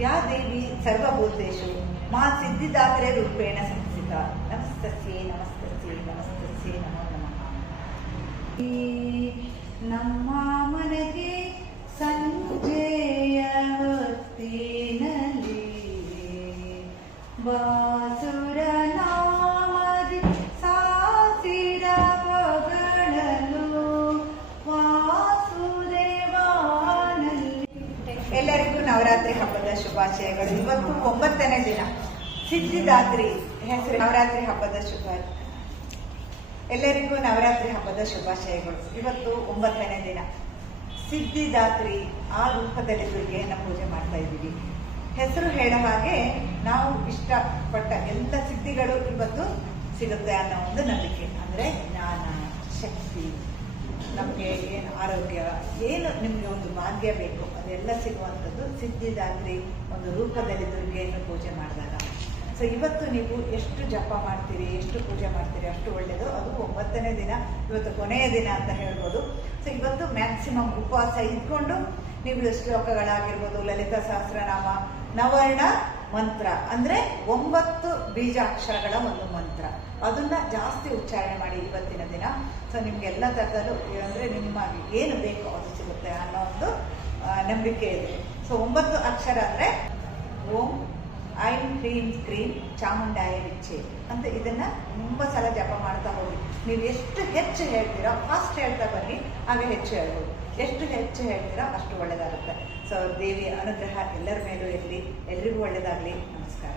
ಯಾ ದೇವಿ ಸರ್ವಭೂತೇಷು ಮಾ ಸಿದ್ಧಿದಾತ್ರೆ ರೂಪೇಣ ಸಂಸ್ಥಿತ. ನಮಸ್ತಸ್ಯೇ ನಮಸ್ತಸ್ಯೇ ನಮಸ್ತಸ್ಯೇ ನಮೋ ನಮಃ. ಈ ನಮ್ಮ ಮನೆಗೆ ಸಂಜೆಯ ಹೊತ್ತಿನಲ್ಲಿ ಬಾಸುರ ನಾಮದಿ ಸಾಸಿರ ಹೊಗಳಲು ವಾಸುದೇವಾನಲ್ಲಿ. ಎಲ್ಲರಿಗೂ ನವರಾತ್ರಿ ಹಬ್ಬದ ಶುಭಾಶಯಗಳು. ಇವತ್ತು 9ನೇ ದಿನ, ಸಿದ್ಧಿದಾತ್ರಿ ಹೆಸರು ನವರಾತ್ರಿ ಹಬ್ಬದ ಎಲ್ಲರಿಗೂ ನವರಾತ್ರಿ ಹಬ್ಬದ ಶುಭಾಶಯಗಳು. ಇವತ್ತು 9ನೇ ದಿನ, ಸಿದ್ಧಿದಾತ್ರಿ ಆ ರೂಪದಲ್ಲಿ ದುರ್ಗೆಯನ್ನು ಪೂಜೆ ಮಾಡ್ತಾ ಇದ್ದೀವಿ. ಹೆಸರು ಹೇಳೋ ಹಾಗೆ ನಾವು ಇಷ್ಟಪಟ್ಟ ಎಲ್ಲ ಸಿದ್ಧಿಗಳು ಇವತ್ತು ಸಿಗುತ್ತೆ ಅನ್ನೋ ಒಂದು ನಂಬಿಕೆ. ಅಂದರೆ ಜ್ಞಾನ, ಶಕ್ತಿ, ನಮಗೆ ಏನು ಆರೋಗ್ಯ, ಏನು ನಿಮಗೆ ಒಂದು ಭಾಗ್ಯ ಬೇಕು ಅದೆಲ್ಲ ಸಿಗುವಂಥದ್ದು ಸಿದ್ಧಿದಾತ್ರಿ ಒಂದು ರೂಪದಲ್ಲಿ ದುರ್ಗೆಯನ್ನು ಪೂಜೆ ಮಾಡಿದಾಗ. ಸೊ ಇವತ್ತು ನೀವು ಎಷ್ಟು ಜಪ ಮಾಡ್ತೀರಿ, ಎಷ್ಟು ಪೂಜೆ ಮಾಡ್ತೀರಿ ಅಷ್ಟು ಒಳ್ಳೆಯದು. ಅದು 9ನೇ ದಿನ, ಇವತ್ತು ಕೊನೆಯ ದಿನ ಅಂತ ಹೇಳ್ಬೋದು. ಸೊ ಇವತ್ತು ಮ್ಯಾಕ್ಸಿಮಮ್ ಉಪವಾಸ ಇದ್ಕೊಂಡು ನೀವು ಶ್ಲೋಕಗಳಾಗಿರ್ಬೋದು, ಲಲಿತಾ ಸಹಸ್ರನಾಮ, ನವರ್ಣ ಮಂತ್ರ ಅಂದರೆ 9 ಬೀಜಾಕ್ಷರಗಳ ಒಂದು ಮಂತ್ರ, ಅದನ್ನ ಜಾಸ್ತಿ ಉಚ್ಚಾರಣೆ ಮಾಡಿ ಇವತ್ತಿನ ದಿನ. ಸೊ ನಿಮ್ಗೆ ಎಲ್ಲ ಥರದಲ್ಲೂ ಅಂದರೆ ನಿಮಗೆ ಏನು ಬೇಕೋ ಅದು ಸಿಗುತ್ತೆ ಅನ್ನೋ ಒಂದು ನಂಬಿಕೆ ಇದೆ. ಸೊ 9 ಅಕ್ಷರ ಅಂದರೆ ಓಂ ಐಂ ಹ್ರೀಂ ಕ್ರೀಂ ಚಾಮುಂಡಾಯ ವಿಚ್ಚೆ ಅಂತ ಇದನ್ನ ತುಂಬ ಸಲ ಜಪ ಮಾಡ್ತಾ ಹೋಗಿ. ನೀವು ಎಷ್ಟು ಹೆಚ್ಚು ಹೇಳ್ತೀರೋ ಫಾಸ್ಟ್ ಹೇಳ್ತಾ ಬನ್ನಿ, ಆಗ ಹೆಚ್ಚು ಹೇಳ್ಬೋದು. ಎಷ್ಟು ಹೆಚ್ಚು ಹೇಳ್ತೀರೋ ಅಷ್ಟು ಒಳ್ಳೆಯದಾಗುತ್ತೆ. ಸೊ ದೇವಿಯ ಅನುಗ್ರಹ ಎಲ್ಲರ ಮೇಲೂ ಇರಲಿ. ಎಲ್ರಿಗೂ ಒಳ್ಳೆಯದಾಗಲಿ. ನಮಸ್ಕಾರ.